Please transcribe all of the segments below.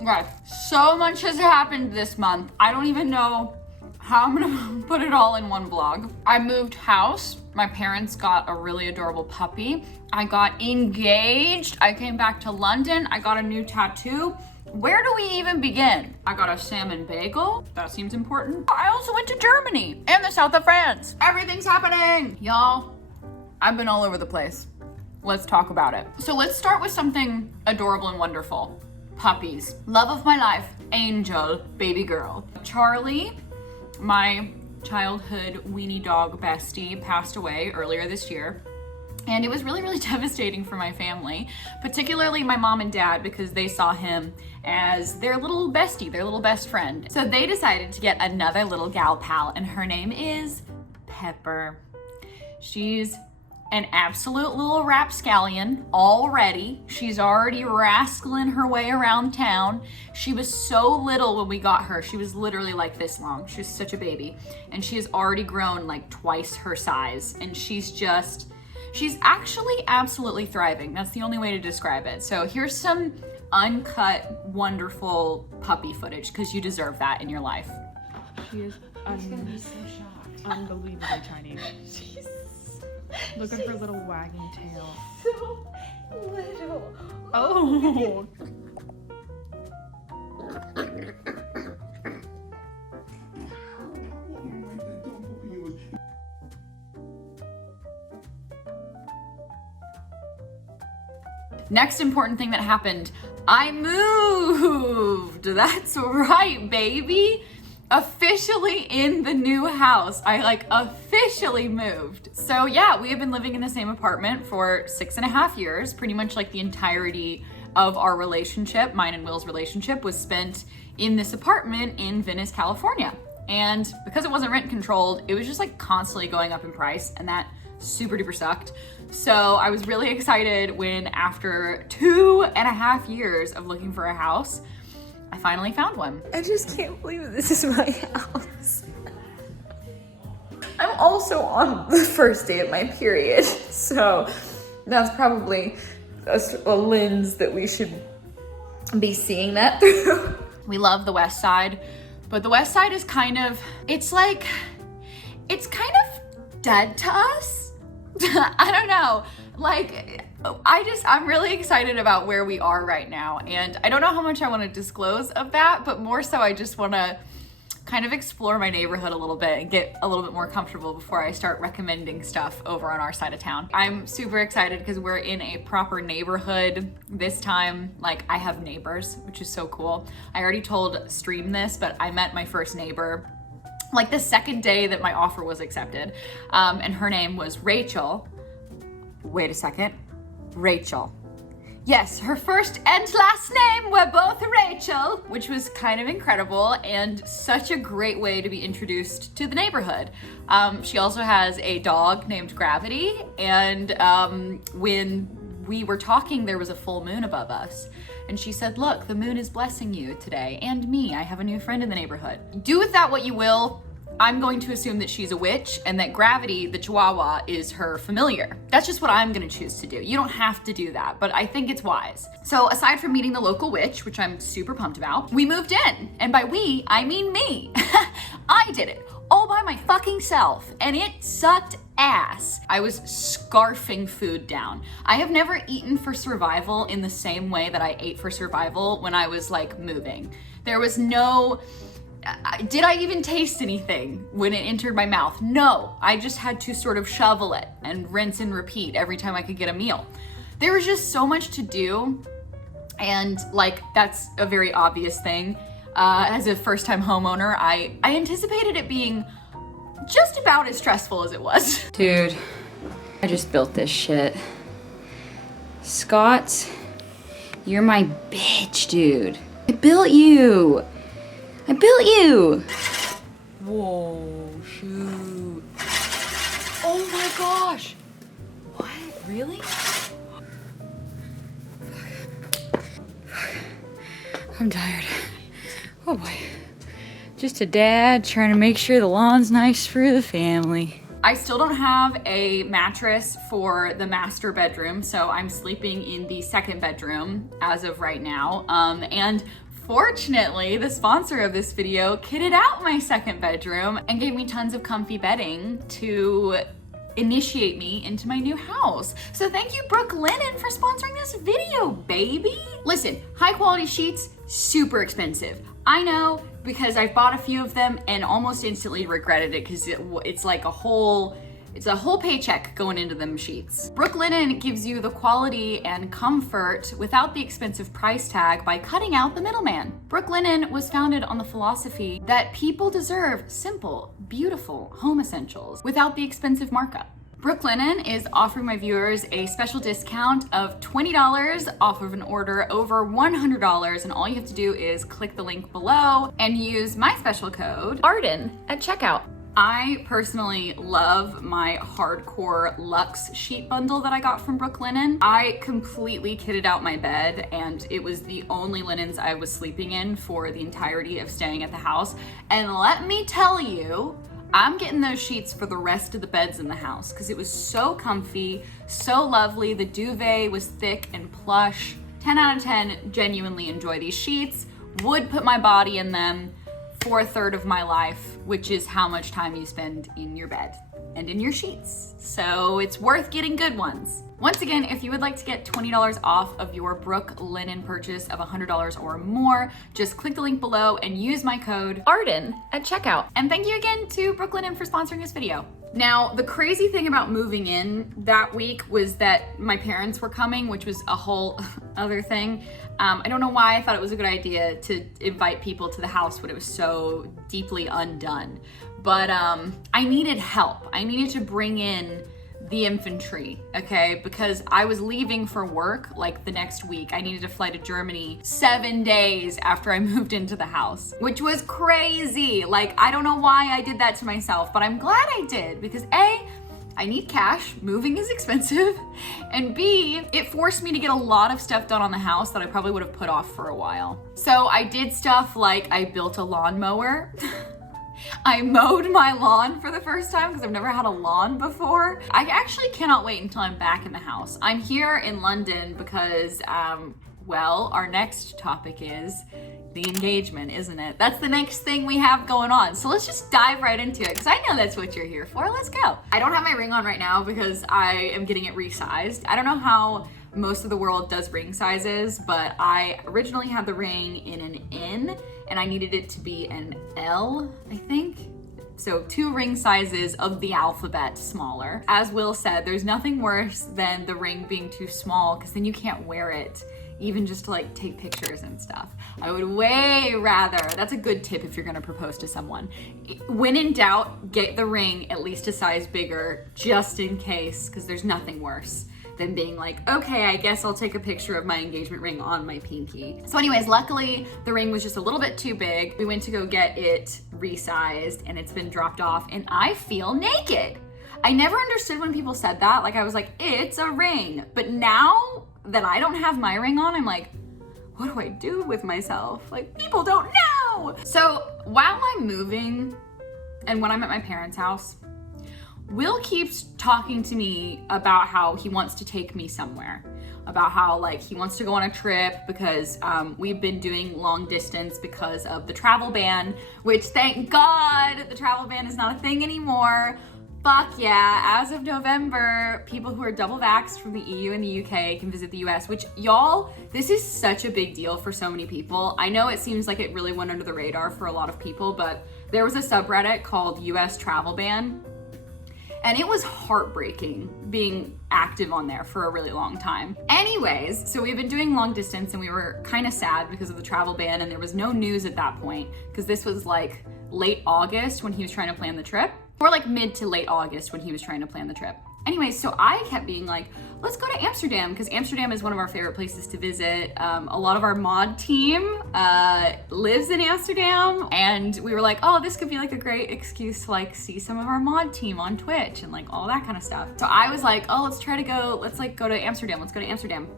Okay, so much has happened this month. I don't even know how I'm gonna put it all in one vlog. I moved house. My parents got a really adorable puppy. I got engaged. I came back to London. I got a new tattoo. Where do we even begin? I got a salmon bagel. That seems important. I also went to Germany and the south of France. Everything's happening. Y'all, I've been all over the place. Let's talk about it. So let's start with something adorable and wonderful. Puppies. Love of my life, Angel, baby girl. Charlie, my childhood weenie dog bestie, passed away earlier this year. And it was really, really devastating for my family, particularly my mom and dad, because they saw him as their little bestie, their little best friend. So they decided to get another little gal pal, and her name is Pepper. She's an absolute little rapscallion already. She's already rascaling her way around town. She was so little when we got her. She was literally like this long. She was such a baby. And she has already grown like twice her size. And she's actually absolutely thriving. That's the only way to describe it. So here's some uncut, wonderful puppy footage, because you deserve that in your life. She is unbelievably tiny. Look at her little wagging tail. So little. Oh! Next important thing that happened, I moved. That's right, baby. Officially in the new house. I officially moved. So yeah, we have been living in the same apartment for 6.5 years. Pretty much like the entirety of our relationship, mine and Will's relationship, was spent in this apartment in Venice, California. And because it wasn't rent controlled, it was just like constantly going up in price, and that super duper sucked. So I was really excited when, after 2.5 years of looking for a house, I finally found one. I just can't believe that this is my house. I'm also on the first day of my period, so that's probably a lens that we should be seeing that through. We love the West Side, but the West Side is it's kind of dead to us. I don't know. I'm really excited about where we are right now, and I don't know how much I want to disclose of that, but more so I just want to kind of explore my neighborhood a little bit and get a little bit more comfortable before I start recommending stuff over on our side of town. I'm super excited because we're in a proper neighborhood this time. I have neighbors, which is so cool. I already told Stream this, but I met my first neighbor the second day that my offer was accepted, and her name was Rachel. Wait a second. Rachel. Yes, her first and last name were both Rachel, which was kind of incredible and such a great way to be introduced to the neighborhood. She also has a dog named Gravity, and when we were talking, there was a full moon above us. And she said, look, the moon is blessing you today, and me. I have a new friend in the neighborhood. Do with that what you will. I'm going to assume that she's a witch and that Gravity, the Chihuahua, is her familiar. That's just what I'm gonna choose to do. You don't have to do that, but I think it's wise. So aside from meeting the local witch, which I'm super pumped about, we moved in. And by we, I mean me. I did it all by my fucking self, and it sucked ass. I was scarfing food down. I have never eaten for survival in the same way that I ate for survival when I was moving. There was no, did I even taste anything when it entered my mouth? No, I just had to sort of shovel it and rinse and repeat every time I could get a meal. There was just so much to do, and that's a very obvious thing. As a first-time homeowner, I anticipated it being just about as stressful as it was. Dude, I just built this shit. Scott, you're my bitch, dude. I built you. Whoa, shoot. Oh my gosh. What, really? I'm tired. Oh boy. Just a dad trying to make sure the lawn's nice for the family. I still don't have a mattress for the master bedroom, so I'm sleeping in the second bedroom as of right now. And Fortunately, the sponsor of this video kitted out my second bedroom and gave me tons of comfy bedding to initiate me into my new house. So thank you, Brooke Linen, for sponsoring this video, baby. Listen, high quality sheets, super expensive. I know, because I've bought a few of them and almost instantly regretted it because it's like a whole paycheck going into them sheets. Brooke Linen gives you the quality and comfort without the expensive price tag by cutting out the middleman. Brooke Linen was founded on the philosophy that people deserve simple, beautiful home essentials without the expensive markup. Brooke Linen is offering my viewers a special discount of $20 off of an order over $100, and all you have to do is click the link below and use my special code ARDEN at checkout. I personally love my hardcore luxe sheet bundle that I got from Brooke Linen. I completely kitted out my bed, and it was the only linens I was sleeping in for the entirety of staying at the house. And let me tell you, I'm getting those sheets for the rest of the beds in the house because it was so comfy, so lovely. The duvet was thick and plush. 10 out of 10, genuinely enjoy these sheets. Would put my body in them for a third of my life, which is how much time you spend in your bed and in your sheets. So it's worth getting good ones. Once again, if you would like to get $20 off of your Brooke Linen purchase of $100 or more, just click the link below and use my code ARDEN at checkout. And thank you again to Brooke Linen for sponsoring this video. Now, the crazy thing about moving in that week was that my parents were coming, which was a whole other thing. I don't know why I thought it was a good idea to invite people to the house when it was so deeply undone. But I needed help. I needed to bring in the infantry, okay? Because I was leaving for work like the next week. I needed to fly to Germany 7 days after I moved into the house, which was crazy. Like, I don't know why I did that to myself, but I'm glad I did because A, I need cash, moving is expensive, and B, it forced me to get a lot of stuff done on the house that I probably would have put off for a while. So I did stuff like I built a lawnmower. I mowed my lawn for the first time because I've never had a lawn before. I actually cannot wait until I'm back in the house. I'm here in London because, well, our next topic is the engagement, isn't it? That's the next thing we have going on. So let's just dive right into it because I know that's what you're here for. Let's go. I don't have my ring on right now because I am getting it resized. I don't know how most of the world does ring sizes, but I originally had the ring in an N and I needed it to be an L, I think. So 2 ring sizes of the alphabet smaller. As Will said, there's nothing worse than the ring being too small because then you can't wear it, even just to like take pictures and stuff. I would way rather, that's a good tip if you're gonna propose to someone. When in doubt, get the ring at least a size bigger just in case, because there's nothing worse than being like, okay, I guess I'll take a picture of my engagement ring on my pinky. So anyways, luckily the ring was just a little bit too big. We went to go get it resized and it's been dropped off and I feel naked. I never understood when people said that. Like I was like, it's a ring. But now that I don't have my ring on, I'm like, what do I do with myself? Like, people don't know. So while I'm moving and when I'm at my parents' house, Will keeps talking to me about how he wants to take me somewhere, about how like he wants to go on a trip because we've been doing long distance because of the travel ban, which thank God the travel ban is not a thing anymore. Fuck yeah, as of November, people who are double vaxxed from the EU and the UK can visit the US, which y'all, this is such a big deal for so many people. I know it seems like it really went under the radar for a lot of people, but there was a subreddit called US Travel Ban. And it was heartbreaking being active on there for a really long time. Anyways, so we've been doing long distance and we were kind of sad because of the travel ban and there was no news at that point because this was like late August when he was trying to plan the trip, or like mid to late August when he was trying to plan the trip. Anyways, so I kept being like, let's go to Amsterdam because Amsterdam is one of our favorite places to visit. A lot of our mod team lives in Amsterdam and we were like, oh, this could be like a great excuse to like see some of our mod team on Twitch and like all that kind of stuff. So I was like, oh, let's go to Amsterdam. Let's go to Amsterdam.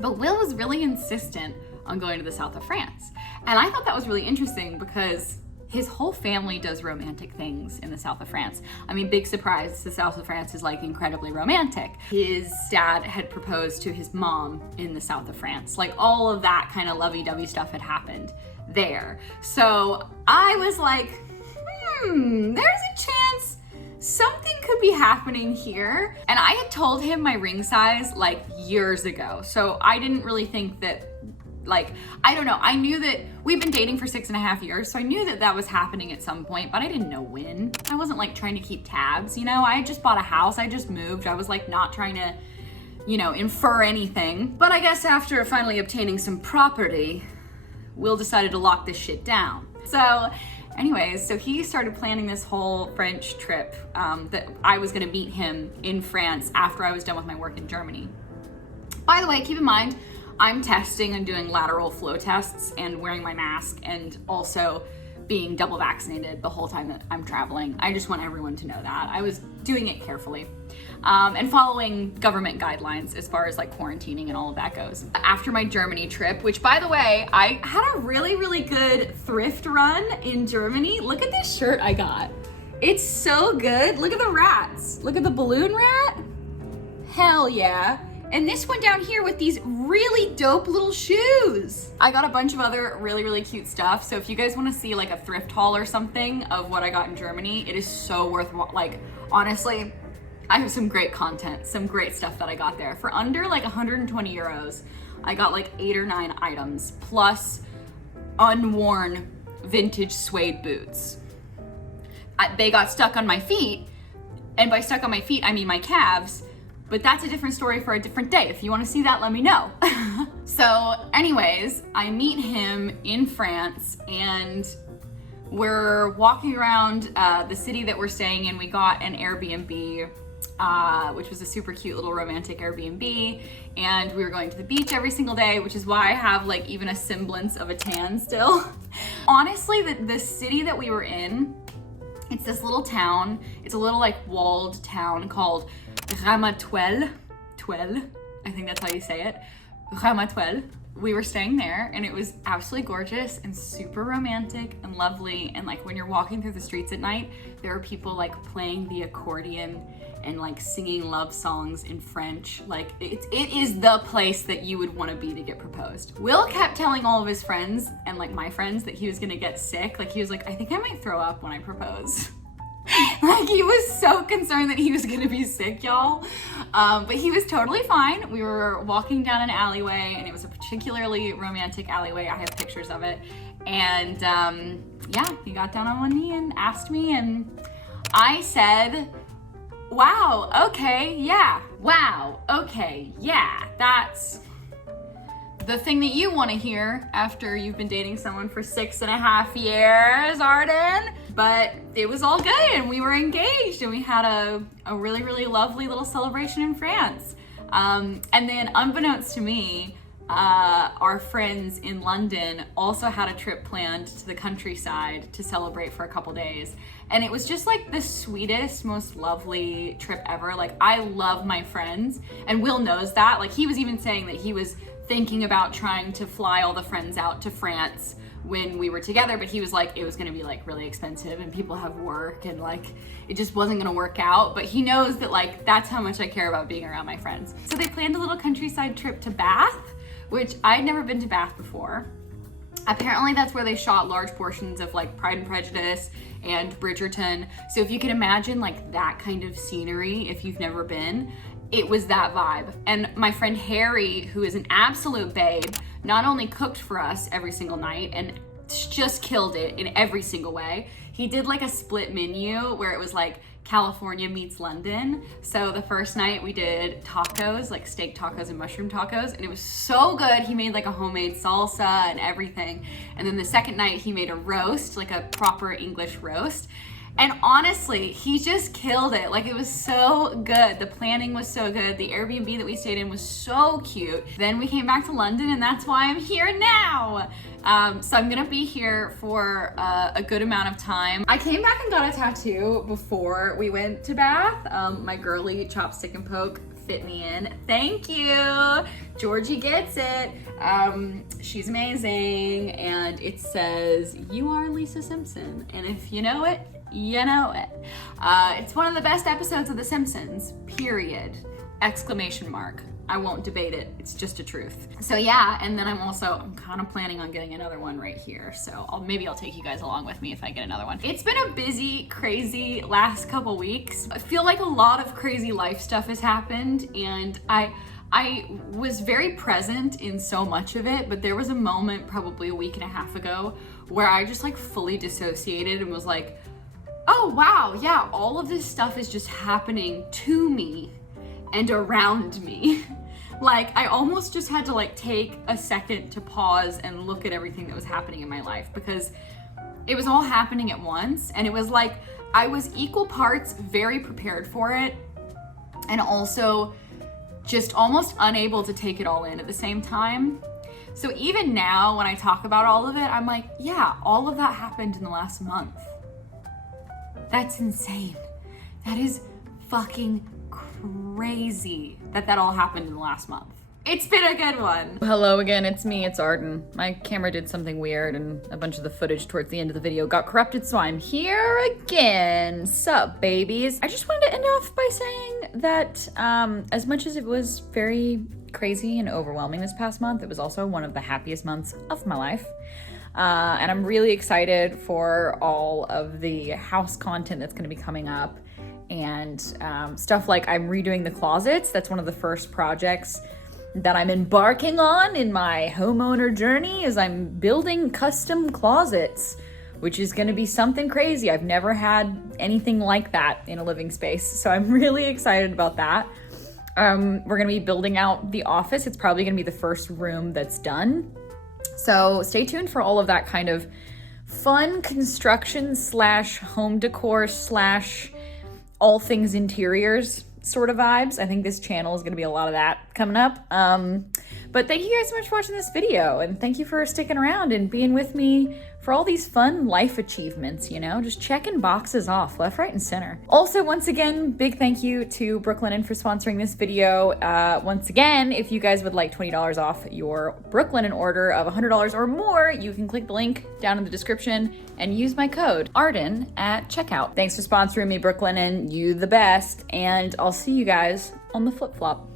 But Will was really insistent on going to the south of France. And I thought that was really interesting because his whole family does romantic things in the south of France. I mean, big surprise, the south of France is like incredibly romantic. His dad had proposed to his mom in the south of France. Like all of that kind of lovey-dovey stuff had happened there. So I was like, there's a chance something could be happening here. And I had told him my ring size like years ago. So I didn't really think that, like, I don't know. I knew that we've been dating for 6.5 years. So I knew that that was happening at some point, but I didn't know when. I wasn't like trying to keep tabs, you know? I had just bought a house. I just moved. I was like not trying to, you know, infer anything. But I guess after finally obtaining some property, Will decided to lock this shit down. So anyways, so he started planning this whole French trip that I was gonna meet him in France after I was done with my work in Germany. By the way, keep in mind, I'm testing and doing lateral flow tests and wearing my mask and also being double vaccinated the whole time that I'm traveling. I just want everyone to know that. I was doing it carefully and following government guidelines as far as like quarantining and all of that goes. After my Germany trip, which by the way, I had a really, really good thrift run in Germany. Look at this shirt I got. It's so good. Look at the rats. Look at the balloon rat. Hell yeah. And this one down here with these really dope little shoes. I got a bunch of other really, really cute stuff. So if you guys wanna see like a thrift haul or something of what I got in Germany, it is so worth, like, honestly, I have some great content, some great stuff that I got there. For under like 120 euros, I got like 8 or 9 items, plus unworn vintage suede boots. They got stuck on my feet, and by stuck on my feet, I mean my calves, but that's a different story for a different day. If you wanna see that, let me know. So anyways, I meet him in France and we're walking around the city that we're staying in. We got an Airbnb, which was a super cute little romantic Airbnb. And we were going to the beach every single day, which is why I have like even a semblance of a tan still. Honestly, the city that we were in, it's this little town. It's a little like walled town called Ramatuelle, I think that's how you say it, Ramatuelle. We were staying there and it was absolutely gorgeous and super romantic and lovely. And like when you're walking through the streets at night, there are people like playing the accordion and like singing love songs in French. Like it is the place that you would want to be to get proposed. Will kept telling all of his friends and like my friends that he was gonna get sick. Like he was like, I think I might throw up when I propose. Like he was so concerned that he was gonna be sick, y'all. But he was totally fine. We were walking down an alleyway and it was a particularly romantic alleyway. I have pictures of it. And yeah, he got down on one knee and asked me and I said, wow, okay, yeah. Wow, okay, yeah. That's the thing that you want to hear after you've been dating someone for 6.5 years, Arden. But it was all good and we were engaged and we had a really, really lovely little celebration in France. And then unbeknownst to me, our friends in London also had a trip planned to the countryside to celebrate for a couple days. And it was just like the sweetest, most lovely trip ever. Like I love my friends and Will knows that. Like he was even saying that he was thinking about trying to fly all the friends out to France when we were together, but he was like, it was gonna be like really expensive and people have work and like, it just wasn't gonna work out. But he knows that like, that's how much I care about being around my friends. So they planned a little countryside trip to Bath, which I'd never been to Bath before. Apparently that's where they shot large portions of like Pride and Prejudice and Bridgerton. So if you can imagine like that kind of scenery, if you've never been, it was that vibe. And my friend Harry, who is an absolute babe, not only cooked for us every single night and just killed it in every single way, he did like a split menu where it was like California meets London. So the first night we did tacos, like steak tacos and mushroom tacos, and it was so good. He made like a homemade salsa and everything. And then the second night he made a roast, like a proper English roast. And honestly, he just killed it. Like it was so good. The planning was so good. The Airbnb that we stayed in was so cute. Then we came back to London and that's why I'm here now. So I'm gonna be here for a good amount of time. I came back and got a tattoo before we went to Bath. My girly chopstick and poke fit me in. Thank you. Georgie gets it. She's amazing. And it says, "You are Lisa Simpson." And if you know it, you know it. It's one of the best episodes of The Simpsons, period. Exclamation mark. I won't debate it. It's just a truth. So yeah, and then I'm kind of planning on getting another one right here. So maybe I'll take you guys along with me if I get another one. It's been a busy, crazy last couple weeks. I feel like a lot of crazy life stuff has happened, and I was very present in so much of it, but there was a moment probably a week and a half ago where I just like fully dissociated and was like, oh wow, yeah, all of this stuff is just happening to me and around me. Like, I almost just had to like take a second to pause and look at everything that was happening in my life, because it was all happening at once, and it was like I was equal parts very prepared for it and also just almost unable to take it all in at the same time. So even now when I talk about all of it, I'm like, yeah, all of that happened in the last month. That's insane. That is fucking crazy that all happened in the last month. It's been a good one. Hello again, it's me, it's Arden. My camera did something weird and a bunch of the footage towards the end of the video got corrupted, so I'm here again. Sup, babies? I just wanted to end off by saying that as much as it was very crazy and overwhelming this past month, it was also one of the happiest months of my life. And I'm really excited for all of the house content that's gonna be coming up, and stuff like I'm redoing the closets. That's one of the first projects that I'm embarking on in my homeowner journey, is I'm building custom closets, which is gonna be something crazy. I've never had anything like that in a living space, so I'm really excited about that. We're gonna be building out the office. It's probably gonna be the first room that's done. So stay tuned for all of that kind of fun construction / home decor / all things interiors sort of vibes. I think this channel is going to be a lot of that coming up. But thank you guys so much for watching this video, and thank you for sticking around and being with me for all these fun life achievements, you know, just checking boxes off left, right, and center. Also, once again, big thank you to Brooklinen for sponsoring this video. Once again, if you guys would like $20 off your Brooklinen order of $100 or more, you can click the link down in the description and use my code Arden at checkout. Thanks for sponsoring me, Brooklinen. You the best, and I'll see you guys on the flip-flop.